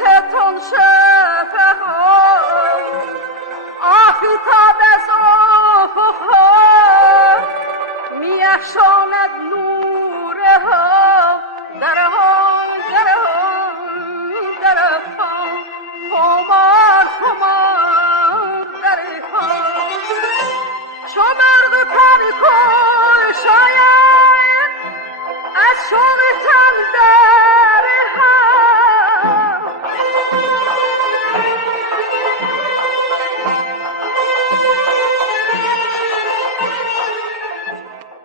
تتون شفقها آفتاب از افقها میافشاند نورها درها خمار درها چو مرد پرکن شاید از شوق تن درها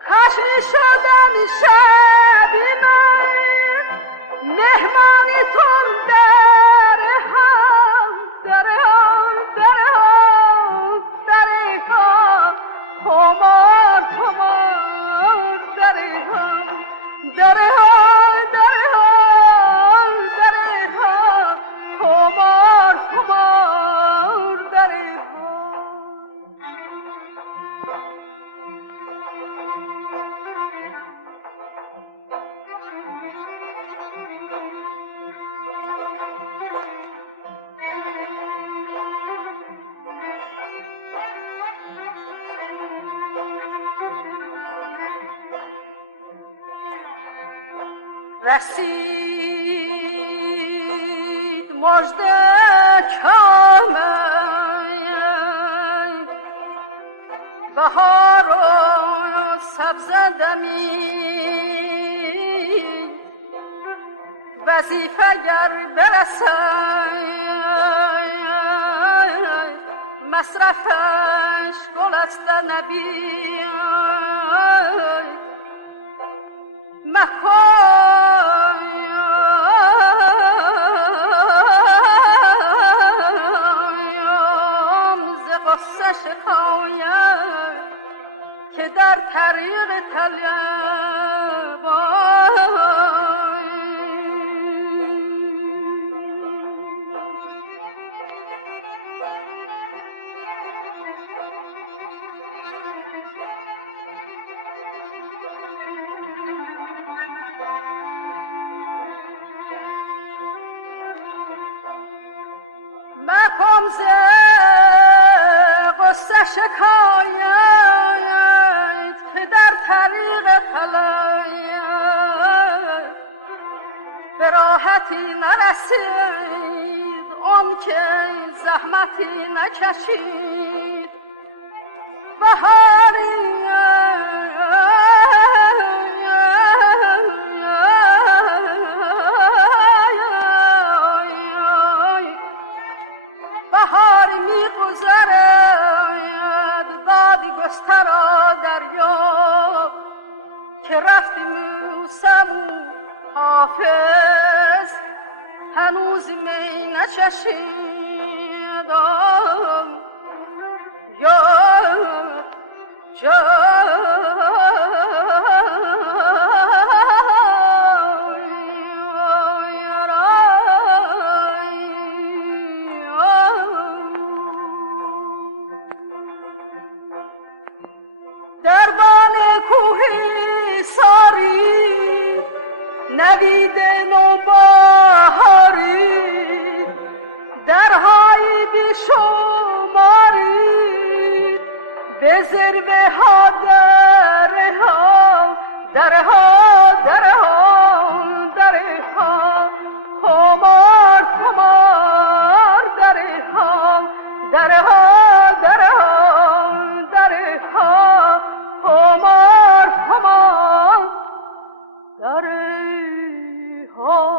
کاش میشدم شبی من مهمانی تون درها خمار درها خمار درها رسید مژده کامل بهار و سبزه دمید وظیفه گر برسد مصرفش گل است نبید شکایم که در طریق طلب مکن شکایت که در طریق طلب به راحتی نرسید اون که زحمتی نکشید بهاری بهاری میگذرد بادی گسترا دریا که رفتی موسم حافظ هنوز می نچشید یا نوید نوبهاری درهای بیشماری به ذروه ها درها خمار درها خمار درها